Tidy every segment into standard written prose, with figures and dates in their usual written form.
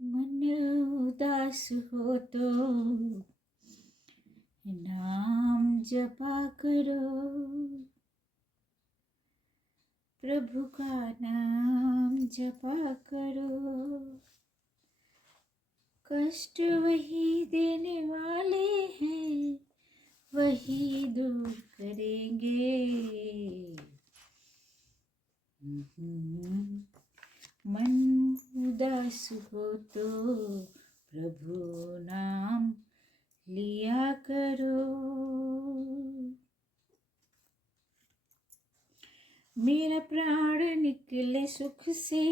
मन उदास हो तो नाम जपा करो, प्रभु का नाम जपा करो। कष्ट वही देने वाले हैं, वही दूर करेंगे। मन उदास हो तो प्रभु नाम लिया करो। मेरा प्राण निकले सुख से,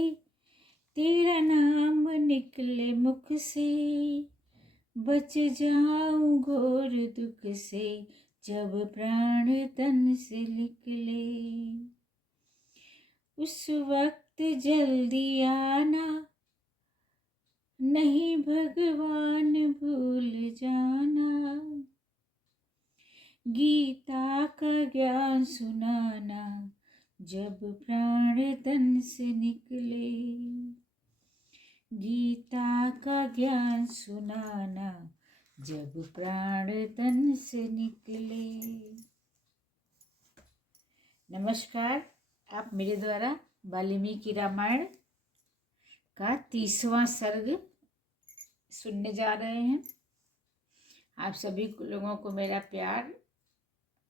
तेरा नाम निकले मुख से, बच जाऊं घोर दुख से, जब प्राण तन से निकले। उस वक्त जल्दी आना, नहीं भगवान भूल जाना, गीता का ज्ञान सुनाना, जब प्राण तन से निकले। गीता का ज्ञान सुनाना, जब प्राण तन से निकले। नमस्कार, आप मेरे द्वारा वाल्मीकि रामायण का 30वां सर्ग सुनने जा रहे हैं। आप सभी लोगों को मेरा प्यार,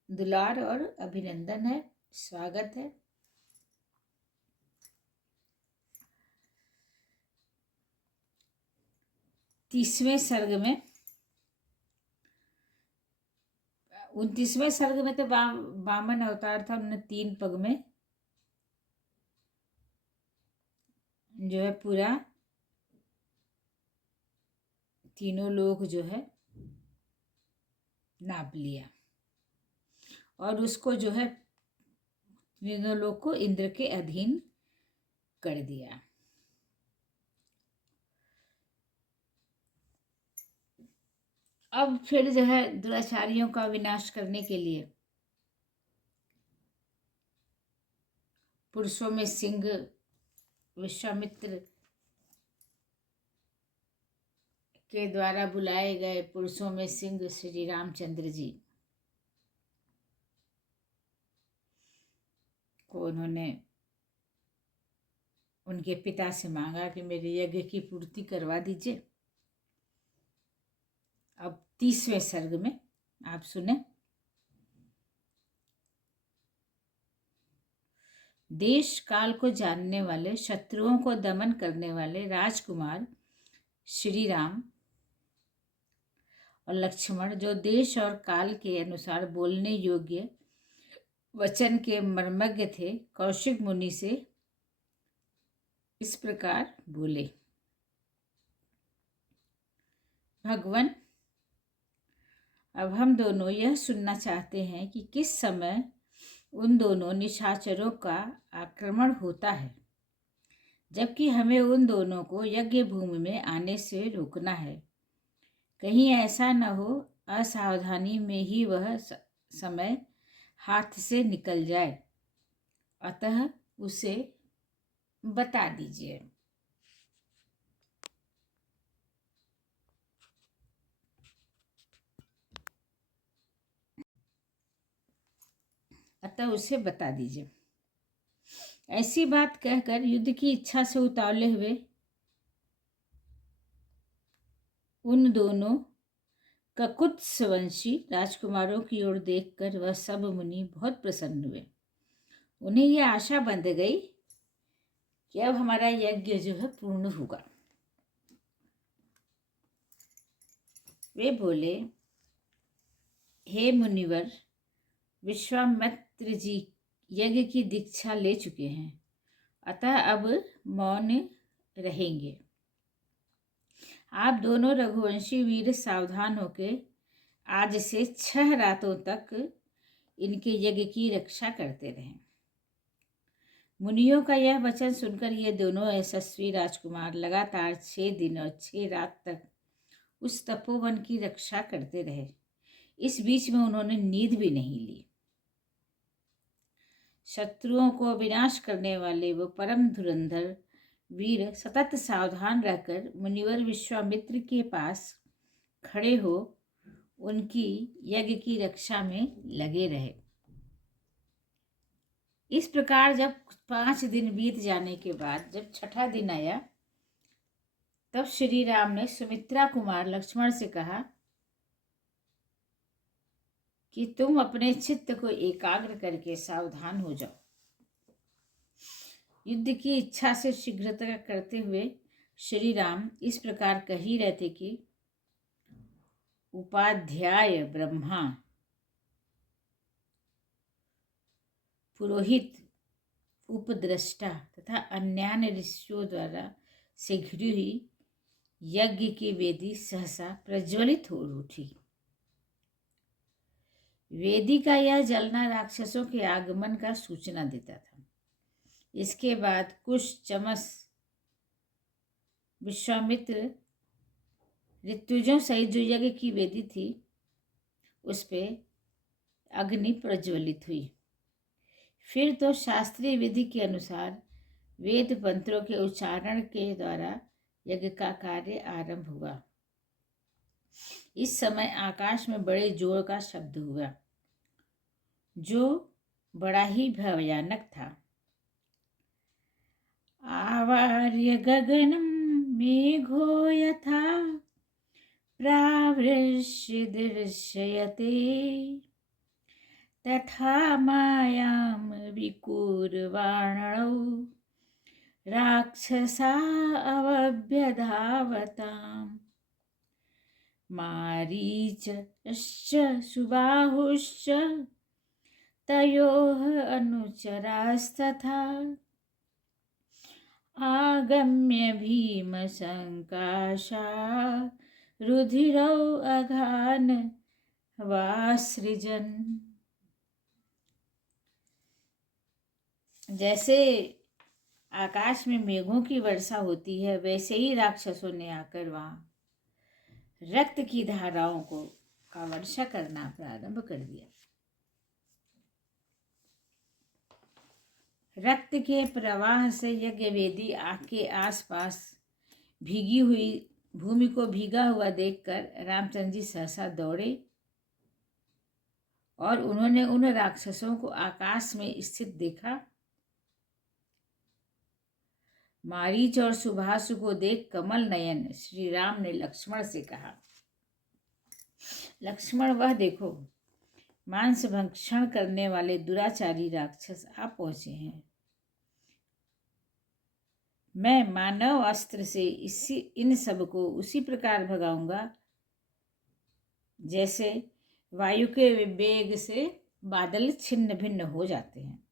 दुलार और अभिनंदन है, स्वागत है। तीसवें सर्ग में, 29वें सर्ग में तो वामन अवतार था। उन्होंने 3 पग में जो है पूरा तीनों लोक जो है नाप लिया और उसको जो है तीनों लोक को इंद्र के अधीन कर दिया। अब फिर जो है दुराचारियों का विनाश करने के लिए पुरुषों में सिंह विश्वामित्र के द्वारा बुलाए गए पुरुषों में सिंह श्री रामचंद्र जी को उन्होंने उनके पिता से मांगा कि मेरे यज्ञ की पूर्ति करवा दीजिए। अब 30वें सर्ग में आप सुने। देश काल को जानने वाले, शत्रुओं को दमन करने वाले राजकुमार श्री राम और लक्ष्मण, जो देश और काल के अनुसार बोलने योग्य वचन के मर्मज्ञ थे, कौशिक मुनि से इस प्रकार बोले। भगवान, अब हम दोनों यह सुनना चाहते हैं कि किस समय उन दोनों निशाचरों का आक्रमण होता है, जबकि हमें उन दोनों को यज्ञ भूमि में आने से रोकना है। कहीं ऐसा न हो असावधानी में ही वह समय हाथ से निकल जाए, अतः उसे बता दीजिए। अतः उसे बता दीजिए। ऐसी बात कहकर युद्ध की इच्छा से उतावले हुए उन दोनों ककुत्सवंशी राजकुमारों की ओर देखकर वह सब मुनि बहुत प्रसन्न हुए। उन्हें यह आशा बंध गई कि अब हमारा यज्ञ जो है पूर्ण होगा। वे बोले, हे मुनिवर, विश्वामित्र जी यज्ञ की दीक्षा ले चुके हैं, अतः अब मौन रहेंगे। आप दोनों रघुवंशी वीर सावधान होकर आज से 6 रातों तक इनके यज्ञ की रक्षा करते रहें। मुनियों का यह वचन सुनकर ये दोनों यशस्वी राजकुमार लगातार 6 दिन और 6 रात तक उस तपोवन की रक्षा करते रहे। इस बीच में उन्होंने नींद भी नहीं ली। शत्रुओं को विनाश करने वाले वो परम धुरंधर वीर सतत सावधान रहकर मुनिवर विश्वामित्र के पास खड़े हो उनकी यज्ञ की रक्षा में लगे रहे। इस प्रकार जब 5 दिन बीत जाने के बाद जब छठा दिन आया, तब श्री राम ने सुमित्रा कुमार लक्ष्मण से कहा कि तुम अपने चित्त को एकाग्र करके सावधान हो जाओ। युद्ध की इच्छा से शीघ्रता करते हुए श्री राम इस प्रकार कह ही रहे थे कि उपाध्याय ब्रह्मा, पुरोहित, उपद्रष्टा तथा अन्य ऋषियों द्वारा से घिरी हुई यज्ञ की वेदी सहसा प्रज्वलित हो उठी। वेदी का यह जलना राक्षसों के आगमन का सूचना देता था। इसके बाद कुश, चमस, विश्वामित्र, ऋतुजों सहित जो यज्ञ की वेदी थी उस पे अग्नि प्रज्वलित हुई। फिर तो शास्त्रीय विधि के अनुसार वेद मंत्रों के उच्चारण के द्वारा यज्ञ का कार्य आरंभ हुआ। इस समय आकाश में बड़े जोर का शब्द हुआ जो बड़ा ही भयानक था। आवार्य गगनम मेघो यथा प्रावृष्य दृश्यते तथा मायाम विकुर्वाणौ राक्षसा अवभ्यधावताम्। मारीचश्च सुबाहुश्च तयोः अनुचरास्तथा आगम्य भीमसङ्काशा रुधिरौ अघान वासृजन्। जैसे आकाश में मेघों की वर्षा होती है, वैसे ही राक्षसों ने आकर वहां रक्त की धाराओं का वर्षा करना प्रारंभ कर दिया। रक्त के प्रवाह से यज्ञ वेदी आग के आसपास भीगी हुई भूमि को भीगा हुआ देखकर रामचंद्र जी सहसा दौड़े और उन्होंने उन राक्षसों को आकाश में स्थित देखा। मारीच और सुभासु को देख कमल नयन श्री राम ने लक्ष्मण से कहा, लक्ष्मण वह देखो, मांस भक्षण करने वाले दुराचारी राक्षस आ पहुंचे हैं। मैं मानव अस्त्र से इन सब को उसी प्रकार भगाऊंगा जैसे वायु के वेग से बादल छिन्न भिन्न हो जाते हैं।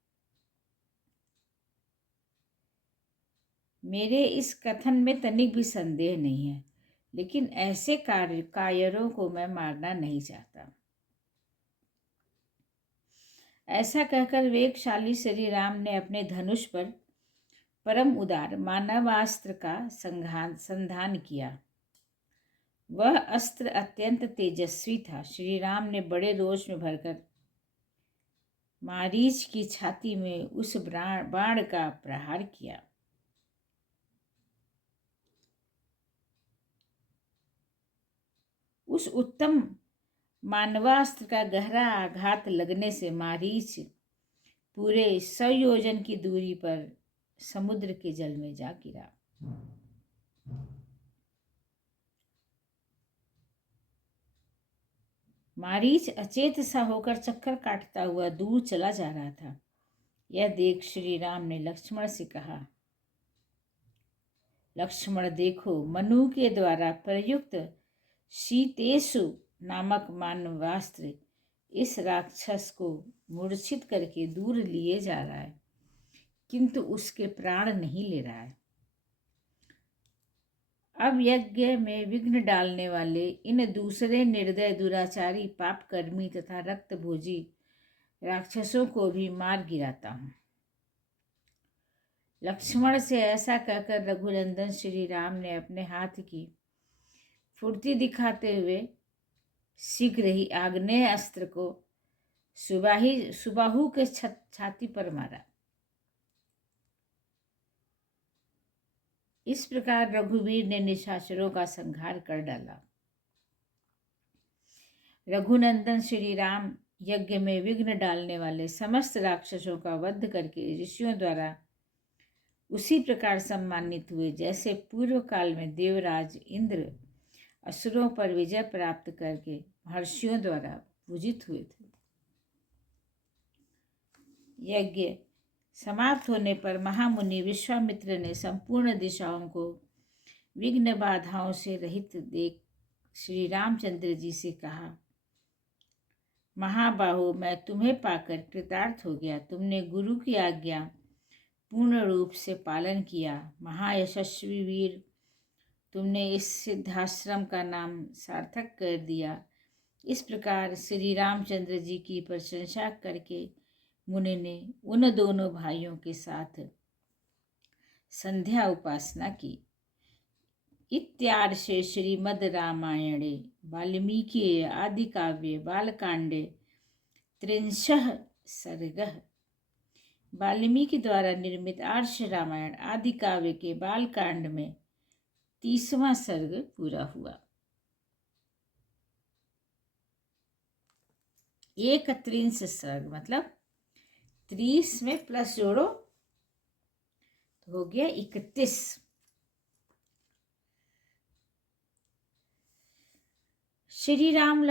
मेरे इस कथन में तनिक भी संदेह नहीं है, लेकिन ऐसे कायरों को मैं मारना नहीं चाहता। ऐसा कहकर वेगशाली श्री राम ने अपने धनुष पर परम उदार मानवास्त्र का संधान किया। वह अस्त्र अत्यंत तेजस्वी था। श्री राम ने बड़े रोष में भरकर मारीच की छाती में उस बाण का प्रहार किया। उस उत्तम मानवास्त्र का गहरा आघात लगने से मारीच पूरे 100 योजन की दूरी पर समुद्र के जल में जा गिरा। मारीच अचेत सा होकर चक्कर काटता हुआ दूर चला जा रहा था। यह देख श्री राम ने लक्ष्मण से कहा, लक्ष्मण देखो, मनु के द्वारा प्रयुक्त शीतेशु नामक मानवास्त्र इस राक्षस को मूर्छित करके दूर लिए जा रहा है, किंतु उसके प्राण नहीं ले रहा है। अब यज्ञ में विघ्न डालने वाले इन दूसरे निर्दय, दुराचारी, पापकर्मी तथा रक्तभोजी राक्षसों को भी मार गिराता हूं। लक्ष्मण से ऐसा कहकर रघुनंदन श्री राम ने अपने हाथ की फुर्ती दिखाते हुए शीघ्र ही आग्नेय अस्त्र को सुबाहु के छाती पर मारा। इस प्रकार रघुवीर ने निशाचरों का संहार कर डाला। रघुनंदन श्री राम यज्ञ में विघ्न डालने वाले समस्त राक्षसों का वध करके ऋषियों द्वारा उसी प्रकार सम्मानित हुए जैसे पूर्व काल में देवराज इंद्र असुरों पर विजय प्राप्त करके महर्षियों द्वारा पूजित हुए थे। यज्ञ समाप्त होने पर महामुनि विश्वामित्र ने संपूर्ण दिशाओं को विघ्न बाधाओं से रहित देख श्री रामचंद्र जी से कहा, महाबाहु, मैं तुम्हें पाकर कृतार्थ हो गया। तुमने गुरु की आज्ञा पूर्ण रूप से पालन किया। महायशस्वी वीर, तुमने इस सिद्धाश्रम का नाम सार्थक कर दिया। इस प्रकार श्री रामचंद्र जी की प्रशंसा करके मुनि ने उन दोनों भाइयों के साथ संध्या उपासना की। इत्यार्षे श्रीमद् रामायणे वाल्मीकि आदि काव्ये बालकांडे 30 सर्गः। वाल्मीकि द्वारा निर्मित आर्ष रामायण आदि काव्य के बालकांड में 30वां सर्ग पूरा हुआ। 31 सर्ग मतलब 30 में प्लस जोड़ो तो हो गया 31। श्री राम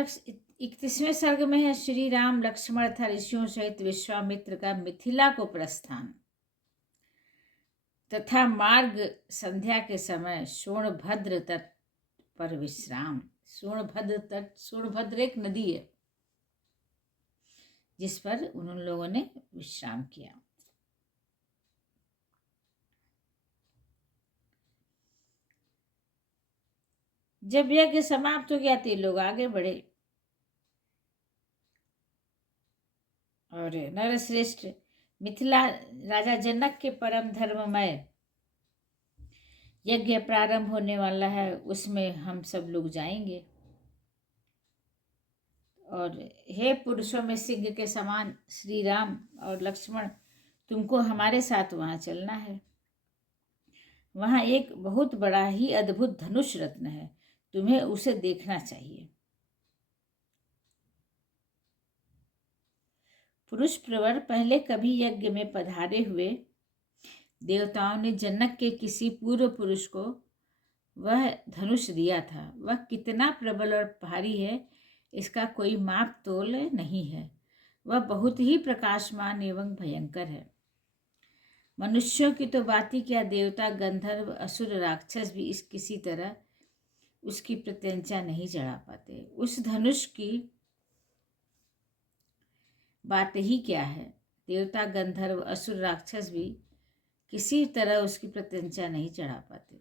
31वें सर्ग में है श्री राम लक्ष्मण तथा ऋषियों सहित विश्वामित्र का मिथिला को प्रस्थान तथा मार्ग संध्या के समय सोनभद्र तट पर विश्राम। सोनभद्र एक नदी है जिस पर उन लोगों ने विश्राम किया। जब यज्ञ समाप्त हो गया तो लोग आगे बढ़े और नरश्रेष्ठ मिथिला राजा जनक के परम धर्ममय यज्ञ प्रारंभ होने वाला है, उसमें हम सब लोग जाएंगे। और हे पुरुषों में सिंह के समान श्री राम और लक्ष्मण, तुमको हमारे साथ वहाँ चलना है। वहाँ एक बहुत बड़ा ही अद्भुत धनुष रत्न है, तुम्हें उसे देखना चाहिए। पुरुष प्रवर पहले कभी यज्ञ में पधारे हुए देवताओं ने जनक के किसी पूर्व पुरुष को वह धनुष दिया था। वह कितना प्रबल और भारी है इसका कोई माप तोल नहीं है। वह बहुत ही प्रकाशमान एवं भयंकर है। मनुष्यों की तो बात ही क्या, देवता गंधर्व असुर राक्षस भी इस किसी तरह उसकी प्रत्यंचा नहीं चढ़ा पाते। उस धनुष की बात ही क्या है, देवता गंधर्व असुर राक्षस भी किसी तरह उसकी प्रत्यंचा नहीं चढ़ा पाते।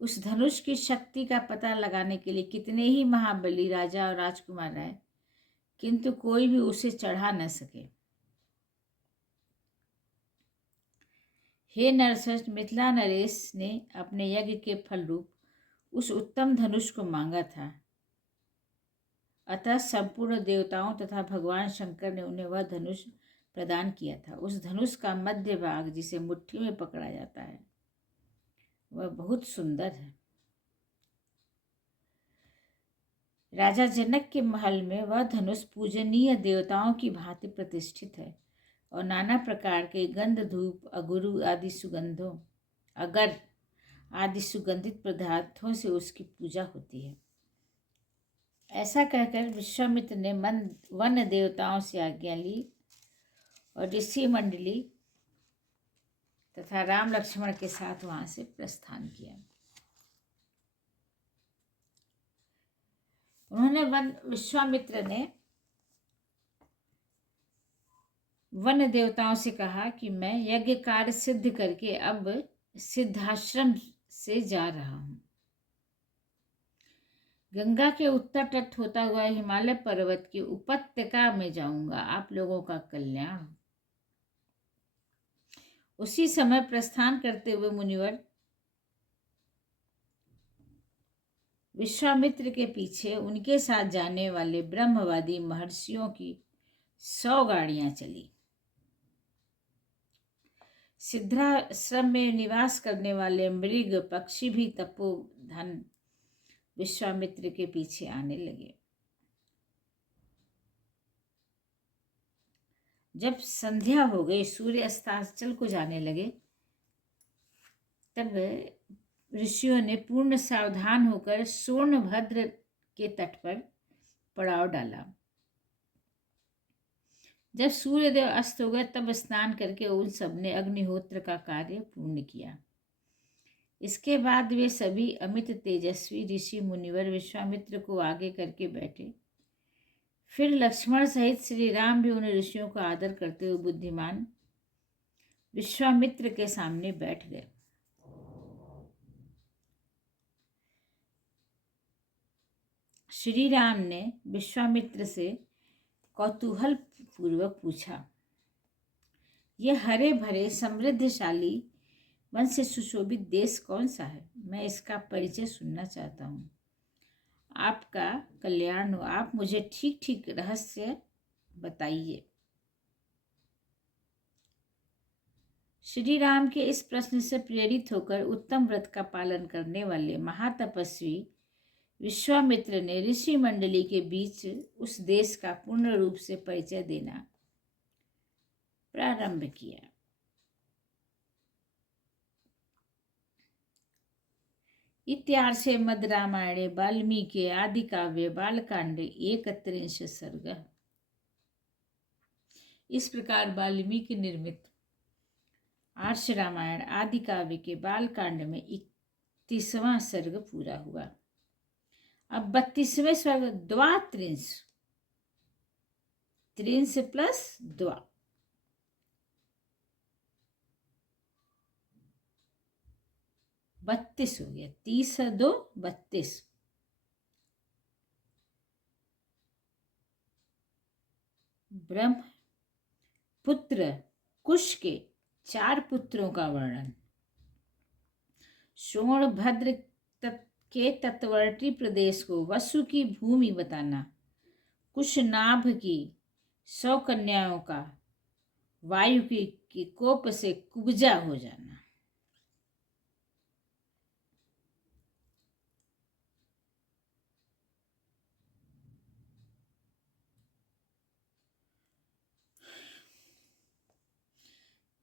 उस धनुष की शक्ति का पता लगाने के लिए कितने ही महाबली राजा और राजकुमार आए, किंतु कोई भी उसे चढ़ा न सके। हे नरश्रेष्ठ, मिथिला नरेश ने अपने यज्ञ के फलरूप उस उत्तम धनुष को मांगा था, अतः संपूर्ण देवताओं तथा भगवान शंकर ने उन्हें वह धनुष प्रदान किया था। उस धनुष का मध्य भाग जिसे मुट्ठी में पकड़ा जाता है वह बहुत सुंदर है। राजा जनक के महल में वह धनुष पूजनीय देवताओं की भांति प्रतिष्ठित है और नाना प्रकार के गंध धूप अगर आदि सुगंधित पदार्थों से उसकी पूजा होती है। ऐसा कहकर विश्वामित्र ने वन देवताओं से आज्ञा ली और ऋषि मंडली तथा राम लक्ष्मण के साथ वहां से प्रस्थान किया। विश्वामित्र ने वन देवताओं से कहा कि मैं यज्ञ कार्य सिद्ध करके अब सिद्धाश्रम से जा रहा हूँ। गंगा के उत्तर तट होता हुआ हिमालय पर्वत की उपत्यका में जाऊंगा। आप लोगों का कल्याण हो। उसी समय प्रस्थान करते हुए मुनिवर विश्वामित्र के पीछे उनके साथ जाने वाले ब्रह्मवादी महर्षियों की 100 गाड़ियां चली। सिद्धाश्रम में निवास करने वाले मृग पक्षी भी तपोधन विश्वामित्र के पीछे आने लगे। जब संध्या हो गई, सूर्य अस्ताचल को जाने लगे, तब ऋषियों ने पूर्ण सावधान होकर सोनभद्र के तट पर पड़ाव डाला। जब सूर्यदेव अस्त हो गए, तब स्नान करके उन सब ने अग्निहोत्र का कार्य पूर्ण किया। इसके बाद वे सभी अमित तेजस्वी ऋषि मुनिवर विश्वामित्र को आगे करके बैठे। फिर लक्ष्मण सहित श्री राम भी उन ऋषियों का आदर करते हुए बुद्धिमान विश्वामित्र के सामने बैठ गए। श्री राम ने विश्वामित्र से कौतूहल पूर्वक पूछा, यह हरे भरे समृद्धशाली वन से सुशोभित देश कौन सा है? मैं इसका परिचय सुनना चाहता हूँ। आपका कल्याण हो, आप मुझे ठीक ठीक रहस्य बताइए। श्री राम के इस प्रश्न से प्रेरित होकर उत्तम व्रत का पालन करने वाले महातपस्वी विश्वामित्र ने ऋषि मंडली के बीच उस देश का पूर्ण रूप से परिचय देना प्रारंभ किया। इत्यार्षे मद रामायणे वाल्मीकि आदि काव्य बालकांड 31 सर्ग। इस प्रकार वाल्मीकि निर्मित आर्ष रामायण आदि काव्य के बालकांड में 31वां सर्ग पूरा हुआ। अब 32वें सर्ग द्वात्रिंश, त्रिंश प्लस द्वा, 32 हो गया। 30 और 2 32। ब्रह्म पुत्र कुश के 4 पुत्रों का वर्णन। सोनभद्र के तटवर्ती प्रदेश को वसु की भूमि बताना। कुशनाभ की 100 कन्याओं का वायु की कोप से कुब्जा हो जाना।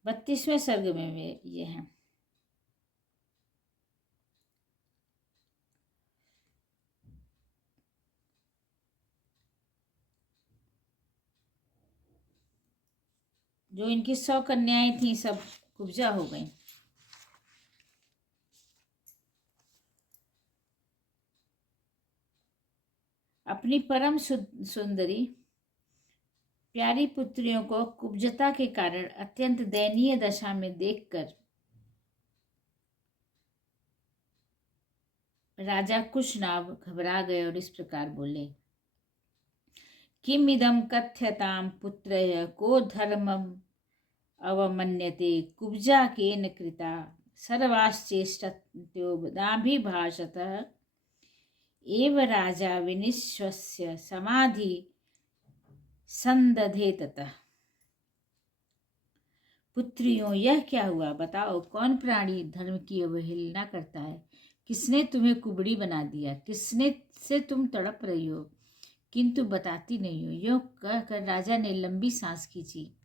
बत्तीसवें सर्ग में वे ये हैं। जो इनकी 100 कन्याएं थीं सब कुब्जा हो गईं। अपनी परम सुंदरी प्यारी पुत्रियों को कुब्जता के कारण अत्यंत दयनीय दशा में देखकर राजा कुशनाभ घबरा गए और इस प्रकार बोले, किम इदं कथ्यतां पुत्रय को धर्मम अवमन्यते कुब्जा केन कृता सर्वाश्चेष्टत्योदाभिभाषतः एव राजा विनिश्वस्य समाधि संदधे ततः। पुत्रियों, यह क्या हुआ? बताओ, कौन प्राणी धर्म की अवहेलना करता है? किसने तुम्हें कुबड़ी बना दिया? किसने से तुम तड़प रही हो किंतु बताती नहीं हो? यूँ कहकर राजा ने लंबी सांस खींची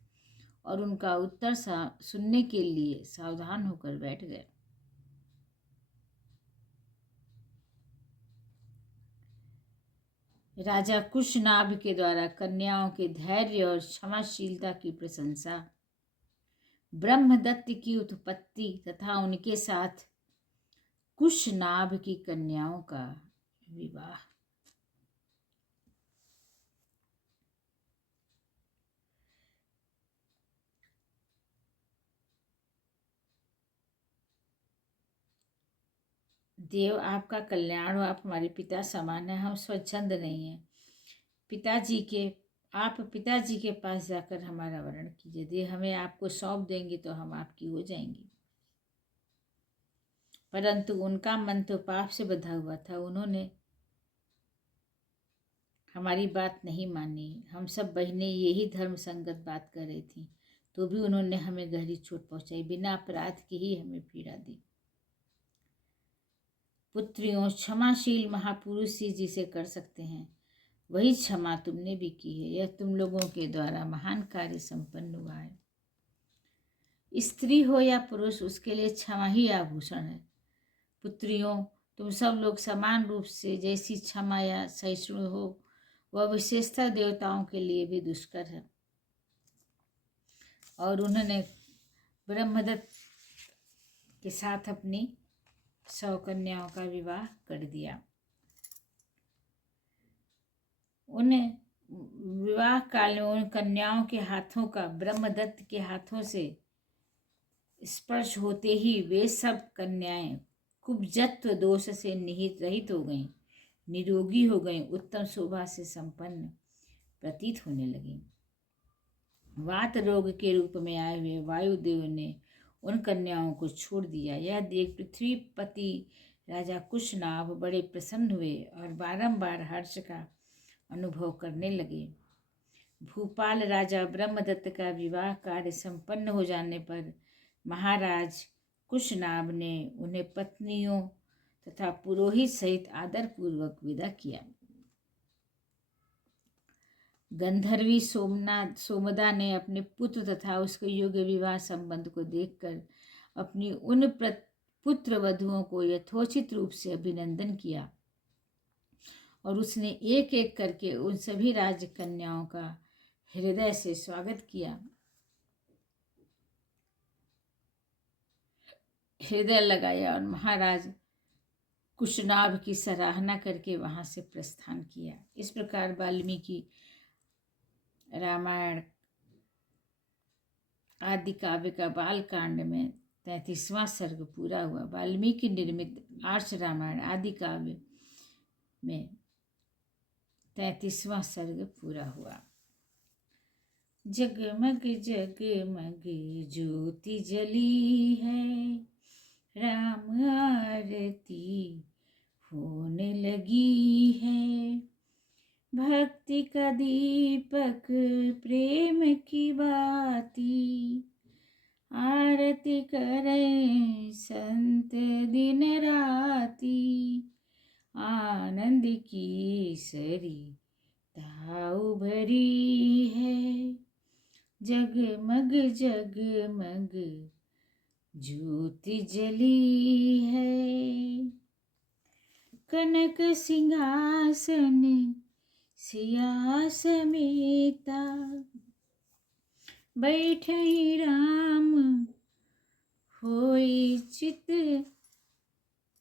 और उनका उत्तर सुनने के लिए सावधान होकर बैठ गए। राजा कुशनाभ के द्वारा कन्याओं के धैर्य और क्षमाशीलता की प्रशंसा, ब्रह्मदत्त की उत्पत्ति तथा उनके साथ कुशनाभ की कन्याओं का विवाह। देव आपका कल्याण हो, आप हमारे पिता समान हैं, हम स्वच्छंद नहीं हैं। आप पिताजी के पास जाकर हमारा वरण कीजिए। यदि हमें आपको सौंप देंगे तो हम आपकी हो जाएंगे। परंतु उनका मन तो पाप से बंधा हुआ था, उन्होंने हमारी बात नहीं मानी। हम सब बहनें यही धर्म संगत बात कर रही थी, तो भी उन्होंने हमें गहरी चोट पहुंचाई, बिना अपराध के ही हमें पीड़ा दी। पुत्रियों, क्षमाशील महापुरुष ही जिसे कर सकते हैं, वही क्षमा तुमने भी की है। यह तुम लोगों के द्वारा महान कार्य संपन्न हुआ है। स्त्री हो या पुरुष, उसके लिए क्षमा ही आभूषण है। पुत्रियों, तुम सब लोग समान रूप से जैसी क्षमा या सहिष्णु हो, वह विशेषता देवताओं के लिए भी दुष्कर है। और उन्होंने ब्रह्मदत्त के साथ अपनी 100 कन्याओं का विवाह कर दिया। उन विवाह काल में उन कन्याओं के हाथों का ब्रह्मदत्त के हाथों से स्पर्श होते ही वे सब कन्याएं कुब्जत्व दोष से निहित रहित हो गईं, निरोगी हो गईं, उत्तम शोभा से संपन्न प्रतीत होने लगीं। वात रोग के रूप में आए हुए वायुदेव ने उन कन्याओं को छोड़ दिया। यह देख पृथ्वीपति राजा कुशनाभ बड़े प्रसन्न हुए और बारंबार हर्ष का अनुभव करने लगे। भूपाल राजा ब्रह्मदत्त का विवाह कार्य संपन्न हो जाने पर महाराज कुशनाभ ने उन्हें पत्नियों तथा पुरोहित सहित आदरपूर्वक विदा किया। गंधर्वी सोमदा ने अपने पुत्र तथा उसके योग्य विवाह संबंध को देखकर अपनी उन पुत्र वधुओं को यथोचित रूप से अभिनंदन किया और उसने एक एक करके उन सभी राजकन्याओं का हृदय से स्वागत किया, हृदय लगाया और महाराज कुशनाभ की सराहना करके वहां से प्रस्थान किया। इस प्रकार वाल्मीकि रामायण आदि काव्य का बाल कांड में 33वां सर्ग पूरा हुआ। वाल्मीकि निर्मित आर्ष रामायण आदि काव्य में 33वां सर्ग पूरा हुआ। जगमग जगमग ज्योति जली है, राम आरती होने लगी है। भक्ति का दीपक प्रेम की बाती, आरती करें संत दिन राती। आनंद की सरिता उभरी है, जगमग जगमग ज्योति जली है। कनक सिंहासन सिया समेता, बैठई राम होई चित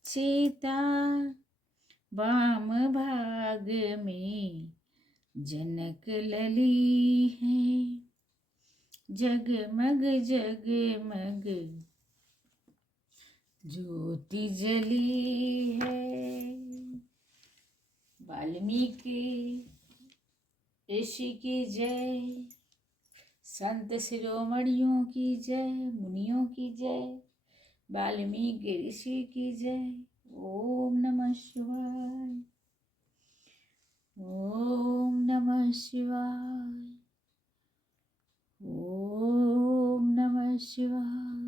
चेता। वाम भाग में जनक लली है, जगमग जगमग ज्योति जली है। वाल्मीकि ऋषि की जय, संत शिरोमणियों की जय, मुनियों की जय, वाल्मीकि ऋषि की जय। ओम नमः शिवाय, ओम नमः शिवाय, ओम नमः शिवाय,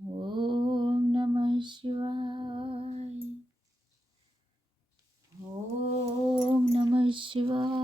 ओम नमः शिवाय, ओम नमः शिवाय।